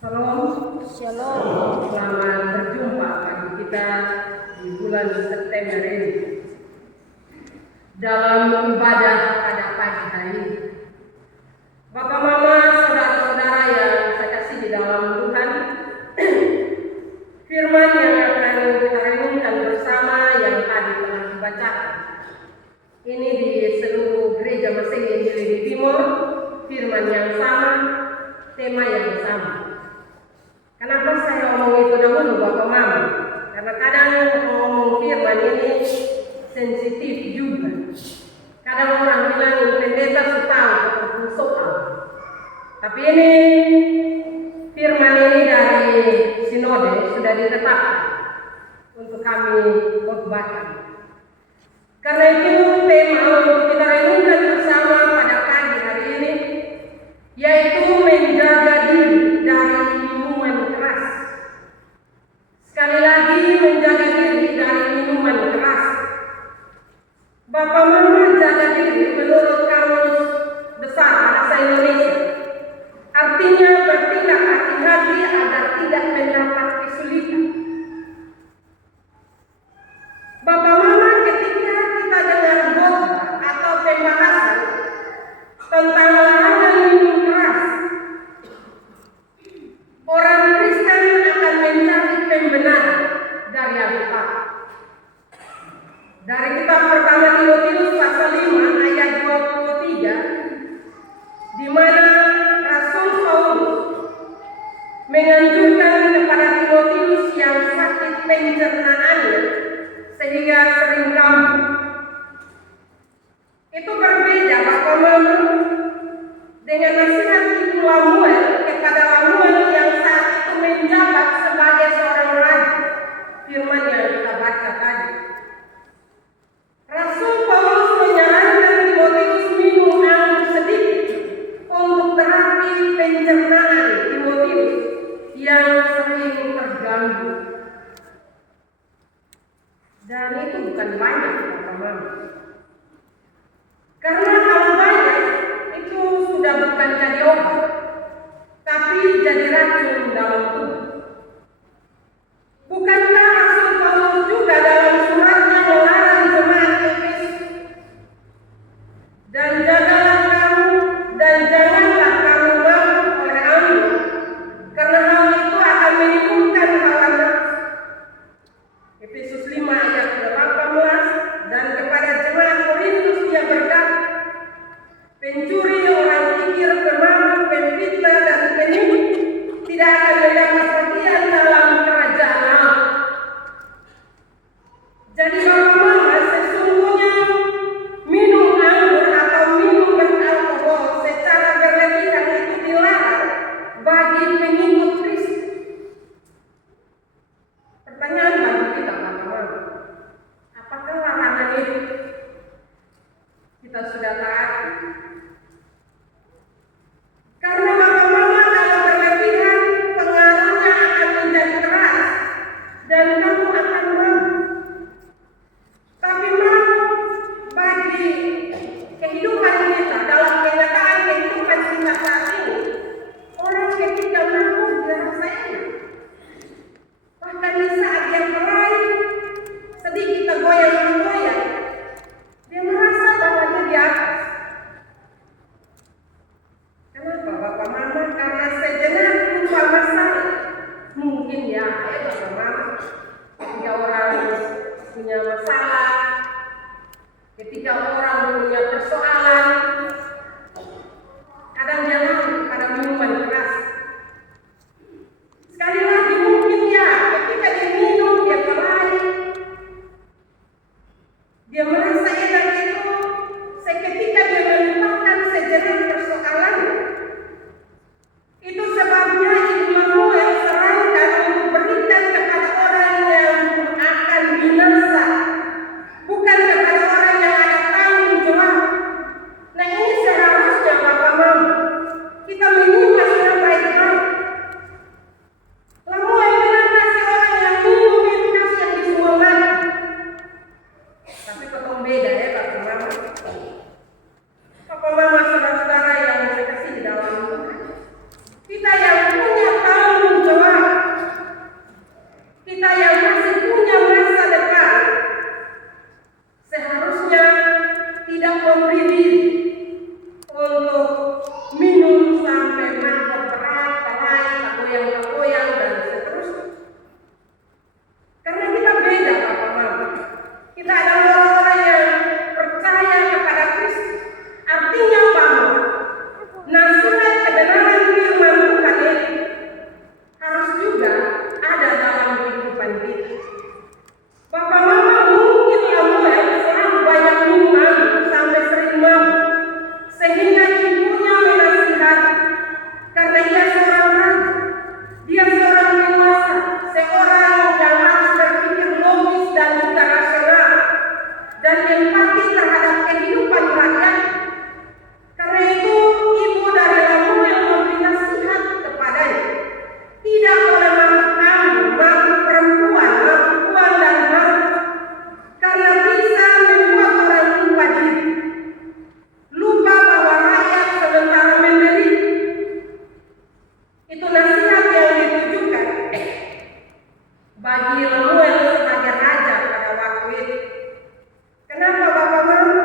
Shalom. Shalom. Selamat berjumpa bagi kita di bulan September ini dalam ibadah pada pagi hari ini. Bapak, Mama, saudara-saudara yang saya kasih di dalam Tuhan, firman yang akan kita renungkan bersama yang tadi telah dibacakan. Ini di seluruh gereja Masehi di Timur, firman yang sama, tema yang sama. Kenapa saya ngomong itu dahulu, Bapak Mama? Karena kadang ngomong firman ini sensitif juga. Kadang orang bilang pendeta suka atau soal. Tapi ini firman ini dari sinode sudah ditetapkan untuk kami khotbahkan. Karena itu tema untuk kita renungkan bersama pada pagi hari ini yaitu menjaga diri dari minuman keras. Sekali lagi, menjaga diri dari minuman keras. Bapak Mama, jaga diri menurut Kamus Besar Bahasa Indonesia artinya bertindak hati-hati agar tidak mendapat kesulitan. Bapak Mama, ketika kita dengar khotbah atau pembahasan tentang larangan minum keras, orang Kristen akan mencari pembenaran dari Alkitab. Dari kitab pertama Timotius pasal 5 ayat 23, di mana Rasul Paulus menganjurkan kepada Timotius yang sakit pencernaannya sehingga sering kambuh. Itu berbeda, Bapak Mama, dengan nasihat Ibu Lamuel kepada Lamuel yang saat itu menjabat sebagai seorang raja. Firman yang kita baca tadi. Rasul Paulus menyarankan Timotius minum anggur sedikit untuk terapi pencernaan Timotius yang sering terganggu. Dan itu bukan banyak, Bapak Mama. Karena kalau banyak itu sudah bukan jadi obat, tapi jadi racun dalam tubuh. Bukankah Rasul Paulus juga dalam suratnya melarang jemaat Efesus, dan janganlah kamu mabuk oleh anggur, karena hal itu akan menimbulkan hawa nafsu. Efesus 5 ayat 18. Dan kepada jemaat Korintus dia berkata, pencuri, orang kikir, pemabuk, pemfitnah, dan penipu tidak akan mendapat bagian dalam kerajaan Allah. Jadi Bapak Mama, sesungguhnya minum anggur atau minum beralkohol secara berlebihan itu dilarang bagi pengikut Kristus. Pertanyaan bagi kita, Bapak Mama, apakah larangan itu kita sudah taati? Karena Bapak Mama, kalau berlebihan pengaruhnya akan menjadi keras dan kamu akan mabuk. Tapi mabuk bagi kehidupan kita, dalam kenyataan kehidupan kita saat ini, orang ketika mabuk dirasa enak. Bahkan di saat dia mulai sedikit tergoyang-goyang, dia merasa bahwa dia di atas. memberi diri untuk minum sampai mabuk berat, kelai, takoyang-takoyang, dan seterusnya. Karena kita beda, Bapak Mama. Kita adalah orang-orang yang percaya kepada Kristus. Artinya bahwa nasihat kebenaran firman Tuhan itu harus juga ada dalam kehidupan kita. Bapak Mama mungkin Samuel selalu banyak minum anggur sampai sering mabuk, sehingga ibunya menasihati karena dia seorang raja, dia seorang dewasa, seorang yang harus berpikir logis dan juga rasional dan empati terhadap kehidupan rakyat. Karena itu ibu dari Samuel memberi nasihat kepadanya, tidak boleh mabuk anggur, mabuk perempuan, mabuk uang dan harta, karena bisa membuat orang lupa diri, lupa bahwa rakyat sementara menderita. Itu nasihat yang ditujukan bagi Samuel sebagai raja pada waktu itu. Kenapa Bapak Mama?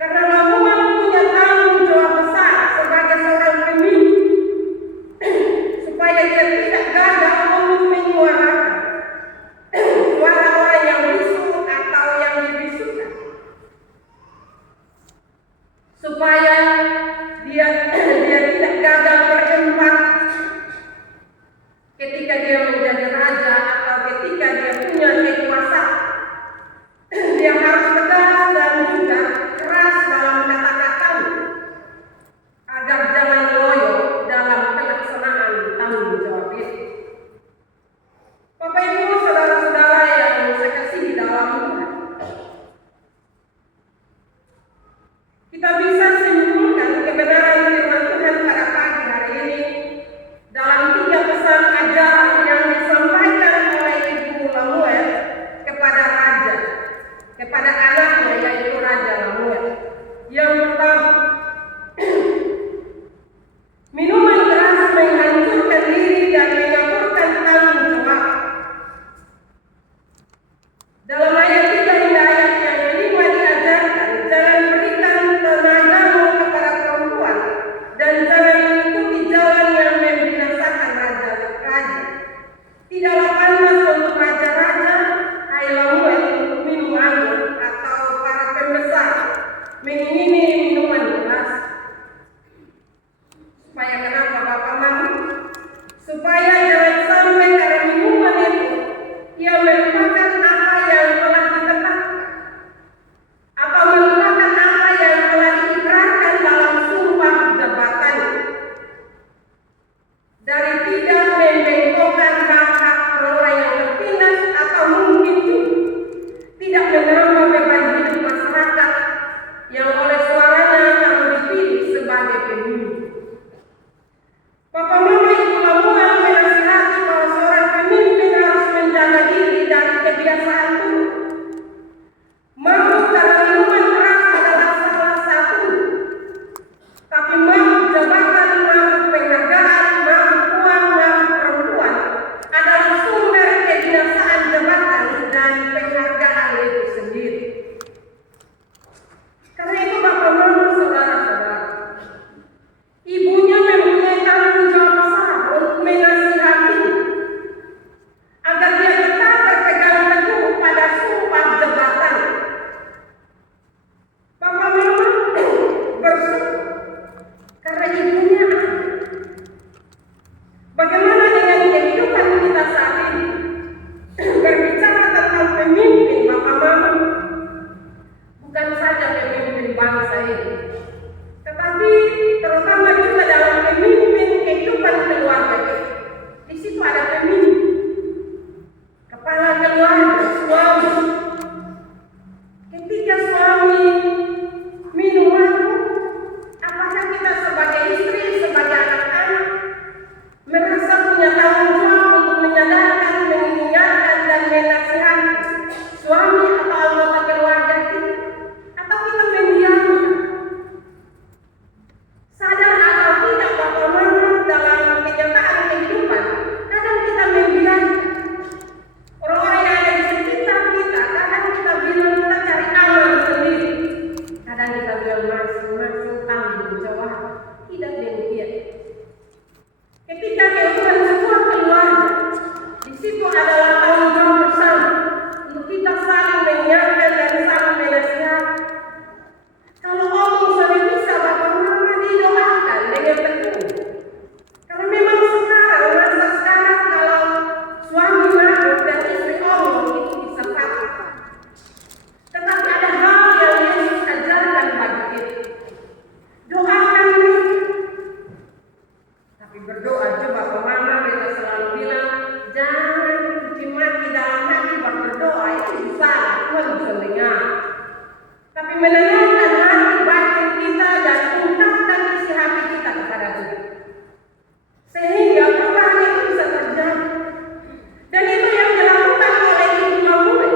Karena Samuel punya tanggung jawab besar sebagai seorang pemimpin supaya dia tidak gagal untuk menyuarakan suara orang yang bisu atau yang dibisukan, supaya dia tidak gagal berkembang ketika dia menjadi raja atau ketika dia punya kekuasaan. Dia harus tegas dan juga keras dalam kata-katanya agar jangan loyo dalam pelaksanaan tanggung jawab itu. Bapak Ibu, saudara-saudara yang saya kasihi dalam Tuhan, kita bisa simpulkan kebenaran firman Tuhan pada pagi hari ini dalam 3 pesan ajaran yang disampaikan oleh Ibu Samuel kepada raja, kepada anaknya yaitu Raja Samuel. Yang pertama, minuman keras menghancurkan diri dan mengaburkan tanggung jawab. Dalam ayat 3 hingga ayat yang kelima diajarkan, jangan berikan tenagamu kepada perempuan dan jangan mengikuti jalan yang membinasakan raja-raja. Tidaklah pantas untuk raja-raja, hai Samuel, untuk minum anggur atau para pembesar mengingini minuman keras. Supaya kenapa Bapak Mama? Supaya jangan sampai karena minuman itu ia melupakan apa yang telah ditetapkan atau melupakan apa yang telah diikrarkan dalam sumpah jabatan, dari tidak membengkokkan hak-hak orang yang tertindas atau mungkin juga tidak menambah beban hidup masyarakat yang oleh suaranya kamu dipilih sebagai pemimpin. Bapak Mama, Ibu Samuel menasihati bahwa seorang pemimpin harus menjaga diri dari kebiasaan buruk. Mabuk karena minuman keras adalah salah satu, tapi mabuk jabatan, mabuk penghargaan, mabuk uang, mabuk perempuan adalah sumber kebinasaan jabatan dan penghargaan itu sendiri. Karena itu Bapak Mama, saudara-saudara, ibunya mempunyai tanggung jawab besar untuk menasihati agar dia tetap berpegang teguh pada sumpah jabatan. Bapak Mama bersyukur karena ibunya ada. Bagaimana dengan kehidupan kita saat ini? Berbicara tentang pemimpin, Bapak Mama, bukan saja pemimpin bangsa ini, tetapi terutama juga dalam pemimpin kehidupan keluarga kita. Di situ ada pemimpin, kepala keluarga, suami. Ketika suami minum mabuk, apakah kita sebagai istri, sebagai anak-anak merasa punya tanggung jawab untuk menyadarkan, mengingatkan dan menasihati suami atau anggota keluarga kita? Atau kita mendiamkan? Sadar atau tidak Bapak Mama, dalam kenyataan kehidupan kadang kita kita bilang masing-masing tanggung jawab. Tidak demikian. Ketika kehidupan sebuah keluarga, di situ adalah tanggung jawab bersama untuk kita saling mengingatkan dan saling menasihati. Kalau omong sudah bisa, bapak mama didoakan dengan tekun. Karena memang masa sekarang kalau suami mabuk dan istri omong itu bisa patah. Tetapi ada hal yang Yesus ajarkan bagi kita. Doakan mereka. Tapi berdoa coba mama mereka selalu bilang, jangan cuci maki dalam hati berdoa, itu bisa, Tuhan bisa dengar. Tapi menenangkan hati batin kita dan ungkapkan isi hati kita kepada Tuhan. Sehingga perubahan itu bisa terjadi. Dan itu yang dilakukan oleh ibu Mamuel.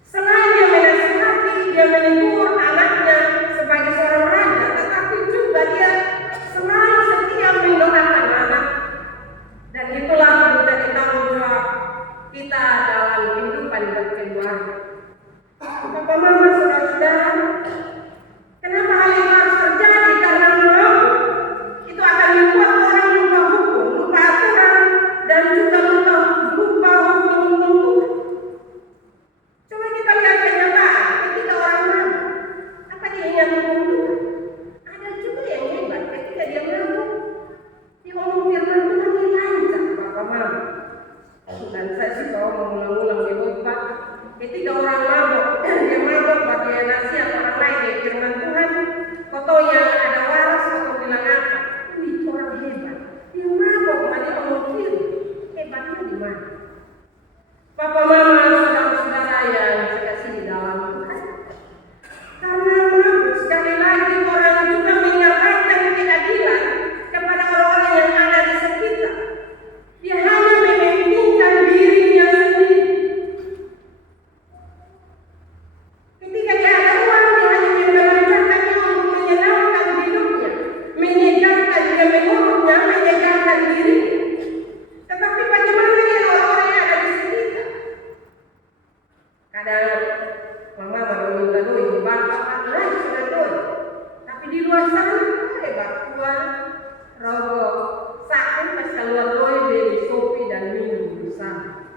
Selain dia menasihati, dia menegur anaknya sebagai seorang raja, tetapi juga dia selalu setia mendoakan anak. Dan itulah menjadi tanggung jawab kita dalam kehidupan berkeluarga. Bapak mama, saudara-saudara, kenapa hal ini harus terjadi? Karena mabuk itu akan membuat orang lupa hukum, lupa aturan, dan juga lupa hukum. Coba kita lihat kenyataan ketika orang mabuk, apa dia ingat hukum Tuhan? Ada juga yang hebat ketika dia mabuk, dia ngomong firman Tuhan dia lancar, bapak mama. Dan saya suka mengulang-ulang di khotbah. Ketika orang mabuk, dia mabuk bagi nasihat orang lain dari firman Tuhan. Fotonya ada waras atau bilang apa? Ini orang hebat. Dia mabuk, dia ngomong firman. Hebatnya di mana? Bapak mama, saudara-saudara yang saya kasih di dalam Tuhan. Karena mabuk, sekali lagi orang juga menyampaikan ketidakadilan kepada orang-orang yang ada di sekitar. Dia hanya mementingkan dirinya sendiri. Ketika dia ada uang, dia hanya membelanjakannya untuk menyenangkan hidupnya, menyegarkan dia menurutnya, menyegarkan diri. Tetapi bagaimana dengan orang-orang yang ada di sekitar? Kadang mama baru minta doi, bapak lain sudah doi. Tapi di luar sana, bakuan, rokok, sakit pas keluar doi beli kopi dan minum bersama.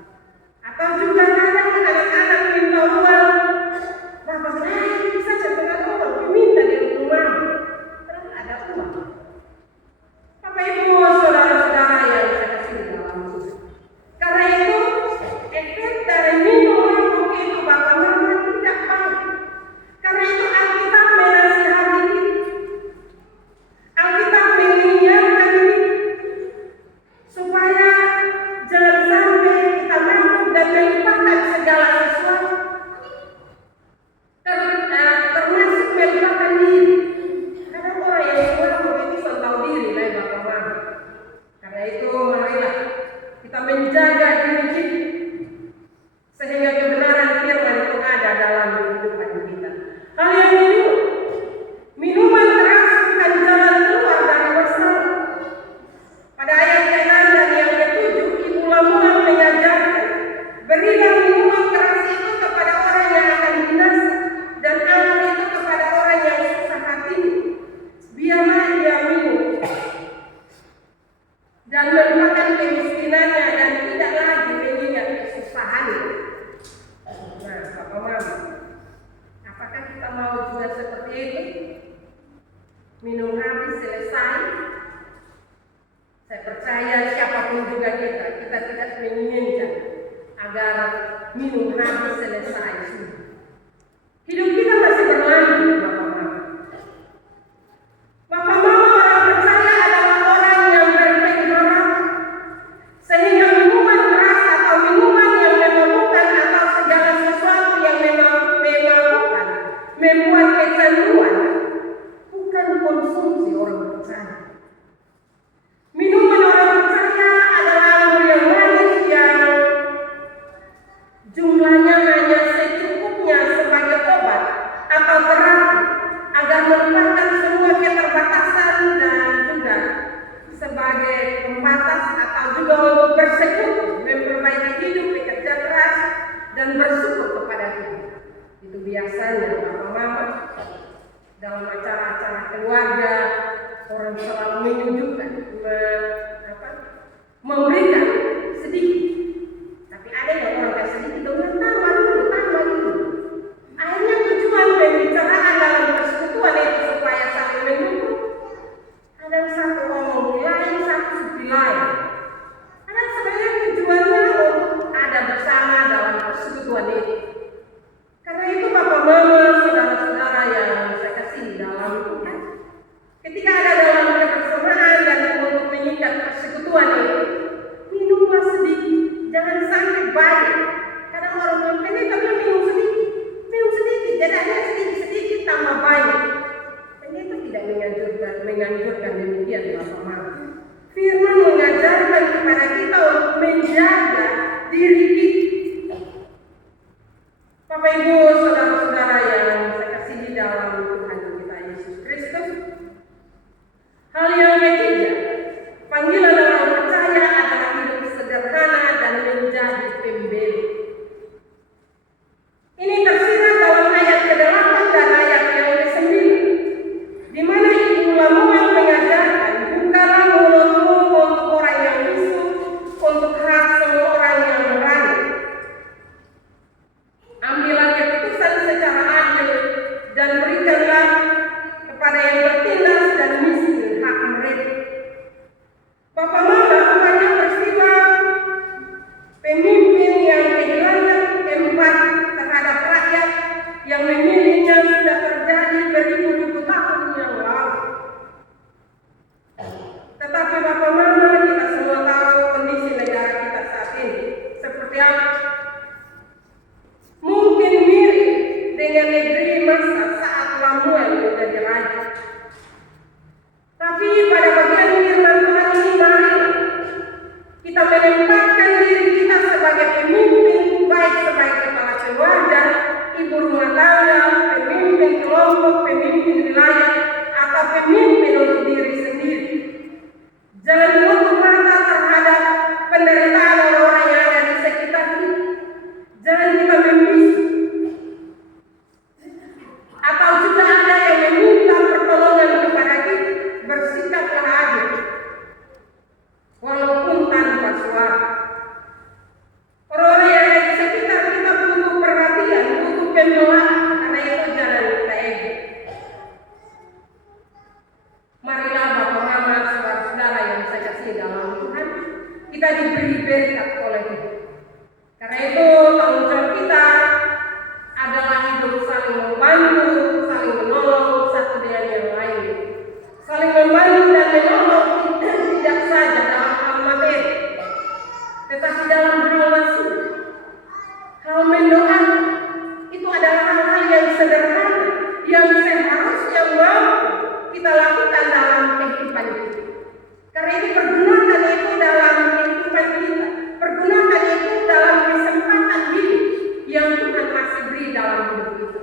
Atau juga kadang anak-anak minta uang, bapak bilang, bisa setengah uang, minta di rumah, terus ada uang. Bapak ibu, saudara-saudara yang saya kasih di dalam Tuhan. Karena itu, efek dari minum mabuk itu bapak mama tidak baik. Karena itu Alkitab menasihati kita. Alkitab mengingatkan kita supaya jangan sampai kita mabuk dan melupakan segala sesuatu. Termasuk melupakan diri. Kadang orang yang mabuk itu so tahu diri lah bapak mama. Karena itu marilah kita menjaga diri kita sehingga kebenaran firman itu ada dalam kehidupan kita. Hal yang kedua, minuman keras bukan jalan keluar dari masalah. Pada ayat ke-6 dan yang ke-7, Ibu Lamuan mengajarkan, berilah minuman keras itu kepada orang yang akan binasa, dan anggur itu kepada orang yang susah hatinya. Biarlah dia minum dan melupakan kemiskinannya dan tidak lagi mengingat kesusahannya. Nah, Bapak Mama, apakah kita mau juga seperti itu? Minum habis selesai. Saya percaya siapapun juga kita tidak menginginkan agar minum habis selesai. Hidup kita masih berlanjut, Bapak Mama. Bapak Mama, orang percaya adalah orang yang berpengharapan, sehingga minuman keras atau minuman yang memabukkan atau segala sesuatu yang memabukkan membuat kecanduan bukan konsumsi orang percaya. Minuman orang percaya adalah anggur yang manis yang jumlahnya hanya secukupnya sebagai obat atau terapi keluarga, orang selalu menunjukkan, memberikan sedikit. Tapi ada yang orang kasih sedikit, orang tambah dulu. Akhirnya tujuan pembicaraan dalam persekutuan itu supaya saling mendukung. Ada satu ngomong di lain, satu di lain. Karena sebenarnya tujuannya untuk ada bersama dalam persekutuan itu. Karena itu Bapak Mama, saudara-saudara yang saya kasih dalam Tuhan, ketika ada dalam kebersamaan dan untuk mengikat persekutuan itu, minumlah sedikit, jangan sampai banyak. Kadang orang bilang, ini tapi minum sedikit, jadi hanya sedikit tambah banyak. Dan itu tidak menganjurkan demikian Bapak Mama. Firman mengajarkan kepada kita untuk menjaga diri kita. Bapak Ibu, saudara-saudara yang saya kasih dalam Tuhan kita Yesus Kristus. Hal yang ketiga, panggilan orang percaya adalah hidup sederhana dan menjadi pembela. Ini tersirat dalam ayat ke-8 dan ayat yang ke-9, di mana Ibu Lamuan mengajarkan, bukalah mulutmu untuk orang yang bisu, untuk hak semua orang yang merana. Ambillah keputusan secara adil dan berikanlah kepada yang bertindas dan miskin hak mereka. Bapak Mama, banyak peristiwa pemimpin yang kehilangan empati terhadap rakyat yang memilihnya sudah terjadi beribu-ribu tahun yang lalu. Tetapi Bapak Mama, kita semua tahu kondisi negara kita saat ini seperti apa. Mungkin mirip dengan negeri Mesir saat Lamuel menjadi raja. Tapi pada bagian firman Tuhan ini, marilah kita menempatkan diri kita sebagai pemimpin, baik sebagai kepala keluarga, ibu rumah tangga, pemimpin kelompok, pemimpin wilayah, atau pemimpin untuk diri sendiri. Jangan menutup mata terhadap penderitaan orang-orang yang ada di sekitar kita. Jangan kita membisu. Atau juga ada yang meminta pertolongan kepada kita, bersikaplah adil, walaupun tanpa suara. Orang-orang yang ada di sekitar kita butuh perhatian, butuh pembelaan, karena itu jangan kita ego. Marilah Bapak Mama, saudara-saudara yang saya kasih dalam Tuhan, kita diberi berkat oleh Tuhan. Karena itu tanggung jawab kita adalah hidup saling membantu, saling menolong satu dengan yang lain. Saling membantu dan menolong tidak saja dalam hal materi, tetapi dalam relasi. Hal mendoakan itu adalah hal-hal yang sederhana, yang seharusnya mampu kita lakukan dalam kehidupan kita. Karena itu pergunakan itu dalam kehidupan kita, pergunakan itu dalam kesempatan hidup yang Tuhan masih beri dalam hidup kita.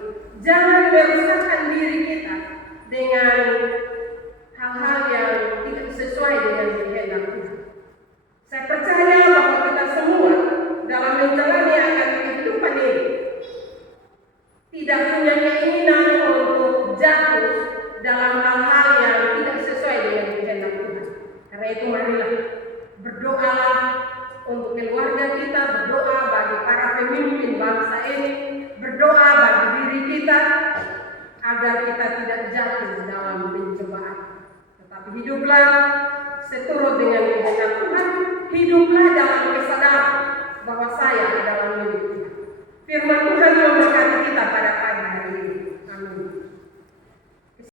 Jangan merusakkan diri kita dengan hal-hal yang tidak sesuai dengan kehendak Tuhan. Saya percaya bahwa kita semua dalam menjalani akan kehidupan ini tidak punya keinginan untuk jatuh dalam hal-hal yang tidak sesuai dengan kehendak Tuhan. Karena itu marilah berdoalah untuk keluarga kita, berdoa bagi para pemimpin bangsa ini, berdoa bagi diri kita agar kita tidak jatuh dalam pencobaan. Tetapi hiduplah seturut dengan kehendak Tuhan, hiduplah dalam kesadaran